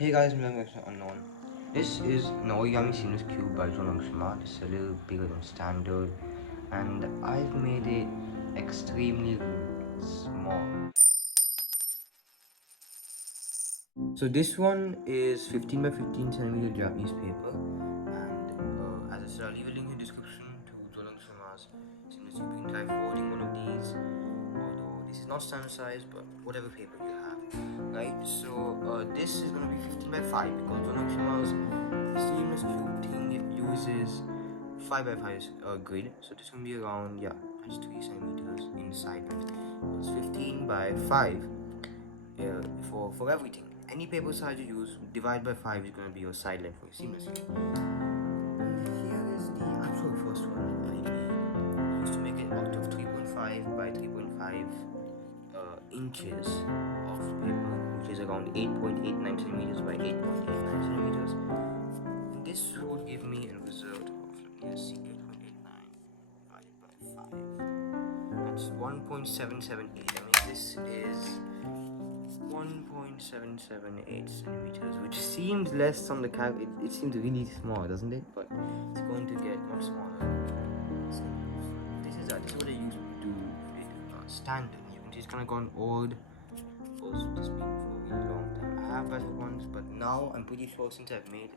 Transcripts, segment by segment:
Hey guys, welcome back to Unknown. This is an origami seamless cube by John Shima. It's a little bigger than standard, and I've made it extremely small. So this one is 15 by 15 centimeter Japanese paper, and as I said, I'll leave a link in the description to John Shima's seamless. You can try forwarding one of these, although this is not standard size, but whatever paper you have. Right, so this is going to be 15 by 5 because John Shima's seamless cube thing, it uses 5 by 5 grid, so this will be around, yeah, that's 3 centimeters inside. It's 15 by 5 for everything. Any paper size you use, divide by 5 is going to be your side length for your seamless cube. Here is the actual first one I made. I used to make it out of 3.5 by 3.5 inches of paper, which is around 8.89 centimeters by 8.89 centimeters. And this would give me a result of, let me see, 8.89 divided by 5. That's 1.778. I mean, this is 1.778 centimeters, which seems less on the calc. It seems really small, doesn't it? But it's going to get much smaller. So this is what I used to do with standard. It's kind of gone old because it's been for a really long time. I have better ones, but now I'm pretty sure since I've made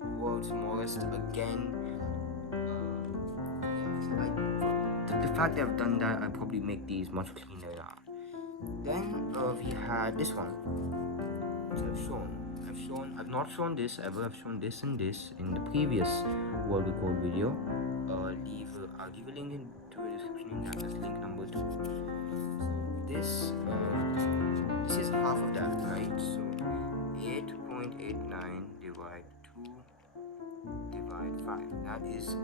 the world's smallest again, the fact that I've done that, I'll probably make these much cleaner now. Then we had this one, which I've not shown this ever. I've shown this and this in the previous world record video. I'll leave a link into the description. That's link number 2. This is half of that, right? So 8.89 divide 2 divide 5, that is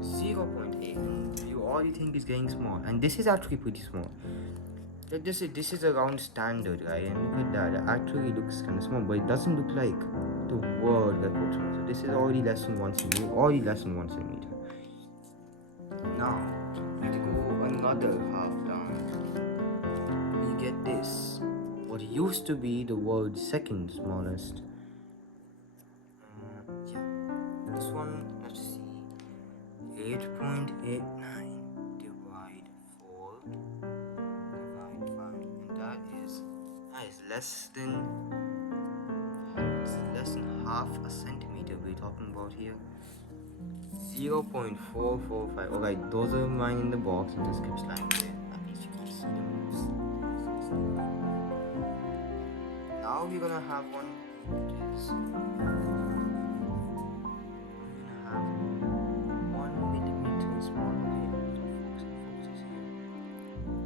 0.8. And you already think it's getting small, and this is actually pretty small. This is around standard, right? And look at that, it actually looks kind of small, but it doesn't look like the world record small. So this is already less than 1 centimeter. Now we have to go another half down. Get this, what used to be the world's second smallest. This one, let's see, 8.89 divide 4 divide 5, and that is less than half a centimeter we're talking about here. 0.445. Alright, those are mine in the box and just keep sliding there. At least you can see them. Now we're gonna have one which is 1 millimeter smaller.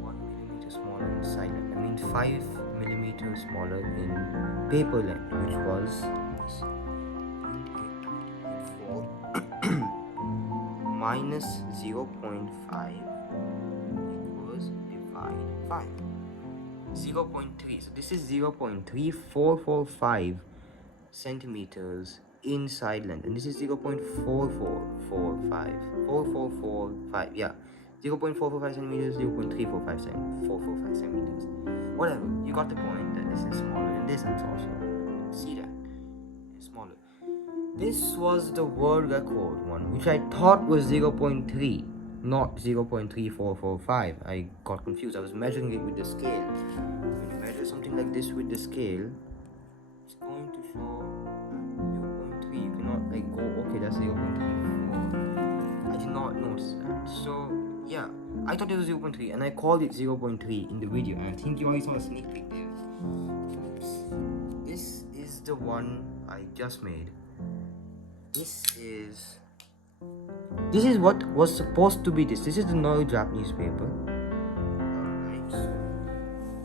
1 millimeter smaller in silent. I mean 5 millimeters smaller in paper length, which was 4 minus 0.5 equals divide 5. 0.3, so this is 0.3445 centimeters inside length, and this is 0.4445, yeah, 0.445 centimeters, 0.345 centimeters, whatever, you got the point that this is smaller than this, and it's also, see that, it's smaller. This was the world record one, which I thought was 0.3, not 0.3445. I got confused. I was measuring it with the scale. When you measure something like this with the scale, it's going to show 0.3. You cannot go, okay, that's 0.34. I did not notice that. So yeah, I thought it was 0.3 and I called it 0.3 in the video, and I think you already saw a sneak peek there. Oops. This is the one I just made. This is what was supposed to be this. This is the normal Japanese paper. Alright, so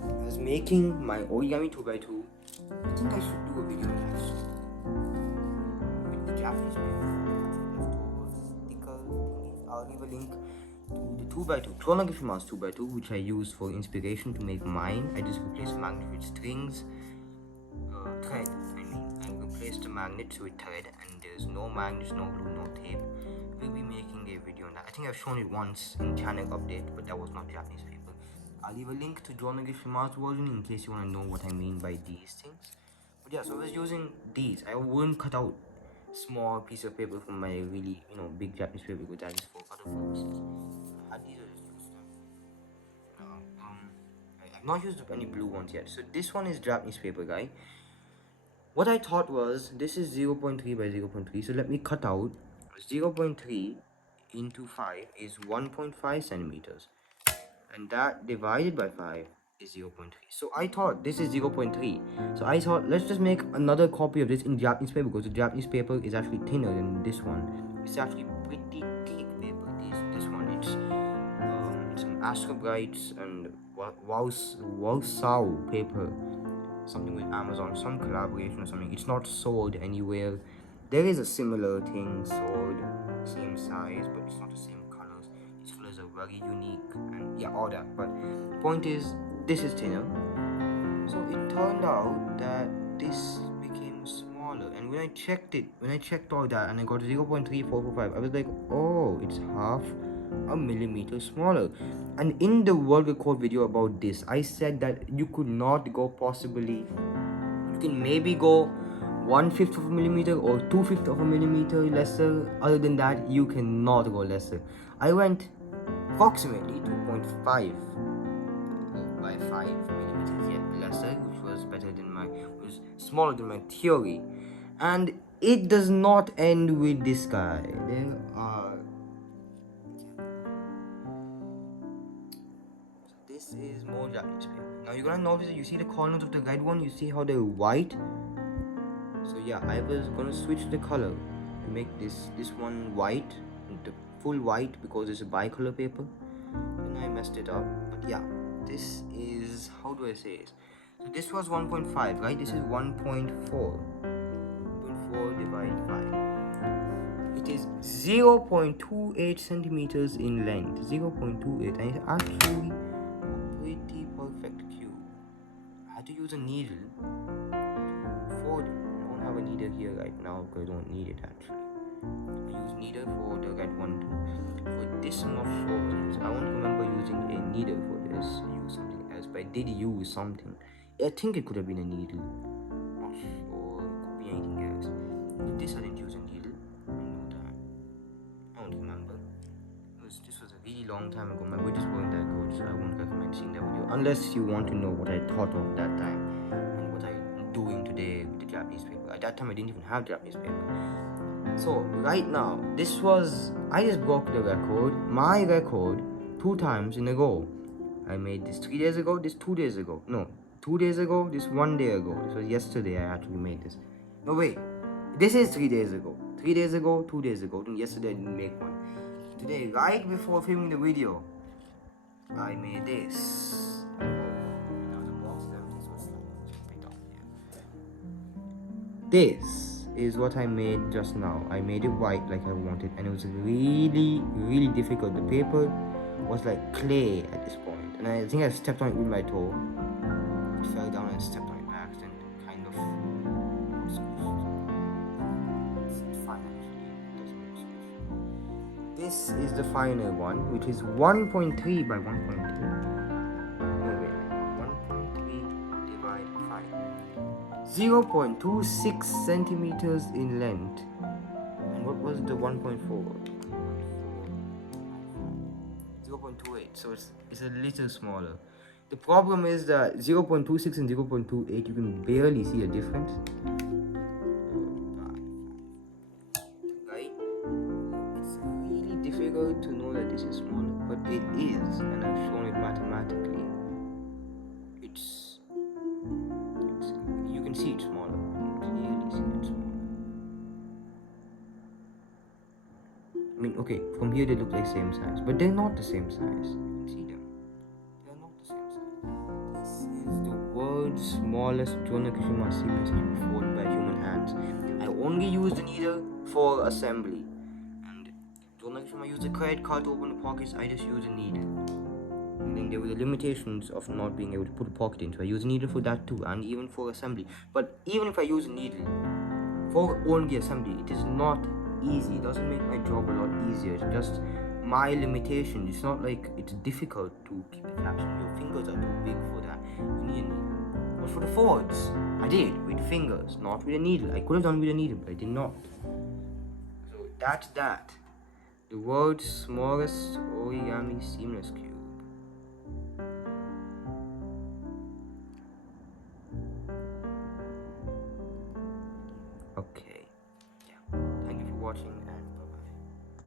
I was making my origami 2x2. I think I should do a video on that with the Japanese paper. I'll leave a link to the 2x2, Chronographers 2x2, which I used for inspiration to make mine. I just replaced magnet with strings, thread. I replaced the magnets with thread, and there's no magnets, no glue, no tape. We'll be making a video on that. I think I've shown it once in channel update, but that was not Japanese paper. I'll leave a link to John Shima's version in case you want to know what I mean by these things. But yeah, so I was using these. I wouldn't cut out small piece of paper from my really, big Japanese paper because that is for other purposes. I had these, I just used them. I've not used any blue ones yet. So this one is Japanese paper, guy. What I thought was this is 0.3 by 0.3. So let me cut out 0.3 into 5 is 1.5 centimeters. And that divided by 5 is 0.3. So I thought this is 0.3. So I thought let's just make another copy of this in Japanese paper because the Japanese paper is actually thinner than this one. It's actually pretty thick paper. This one it's some ascorbites and Wausau paper, something with Amazon, some collaboration or something. It's not sold anywhere. There is a similar thing sold, same size, but it's not the same colors. These colors are very unique and yeah, all that. But point is, this is thinner. So it turned out that this became smaller. And when I checked all that and I got 0.3445, I was like, oh, it's half a millimeter smaller. And in the world record video about this, I said that you could not go possibly, you can maybe go 1/5 of a millimeter or 2/5 of a millimeter lesser. Other than that, you cannot go lesser. I went approximately 2.5 by 5 millimeters, yet lesser, which was was smaller than my theory. And it does not end with this guy. There are. This is more Japanese paper. Now you're gonna notice that you see the corners of the red one, you see how they're white. So yeah, I was gonna switch the color to make this one white, the full white, because it's a bicolor paper. Then I messed it up. But yeah, this is, how do I say it? So this was 1.5, right? This is 1.4. 1.4 divided 5. It is 0.28 centimeters in length. 0.28, and it's actually a pretty perfect cube. I had to use a needle to fold it. I don't have a needle here right now because I don't need it actually. I use needle for the red one too. For this I'm not sure what it is. I won't remember using a needle for this. I used something else, but I did use something. I think it could have been a needle. Not sure. It could be anything else. But this I didn't use a needle. I know that. I don't remember. This was a really long time ago. My videos weren't that good, so I won't recommend seeing that video unless you want to know what I thought of that time and what I'm doing today with the Japanese paper. At that time I didn't even have Japanese paper. So right now, I just broke the record, my record, 2 times in a row. I made this 3 days ago, this 2 days ago. No, 2 days ago, this 1 day ago. This was yesterday I actually made this. No, wait. This is 3 days ago. 3 days ago, 2 days ago. Then yesterday I didn't make one. Today, right before filming the video, I made this. This is what I made just now. I made it white like I wanted, and it was really, really difficult. The paper was like clay at this point, and I think I stepped on it with my toe. It fell down and stepped on it by accident, kind of. It's fine actually. It doesn't look squishy. This is the final one, which is 1.3 by 1.3. No way. 1.3 divided 5. 0.26 centimeters in length. And what was the 1.4? 0.28. So it's a little smaller. The problem is that 0.26 and 0.28, you can barely see a difference. Right? It's really difficult to know that this is smaller, but it is, and I've shown it mathematically. You can see it's smaller. You can clearly see it's smaller. I mean, okay, from here they look like same size, but they're not the same size. You can see them. They're not the same size. This is the world's smallest Jonakishima Siemens cube formed by human hands. I only use the needle for assembly. And Jonakishima used a credit card to open the pockets, I just use a needle. And then there were the limitations of not being able to put a pocket in, so I use a needle for that too, and even for assembly. But even if I use a needle for only assembly, it is not easy. It doesn't make my job a lot easier. It's just my limitation. It's not like it's difficult to keep the caps on. Your fingers are too big for that. You need a needle. But for the forwards, I did with fingers, not with a needle. I could have done with a needle, but I did not. So that's that. The world's smallest origami seamless cube. Okay. Yeah. Thank you for watching.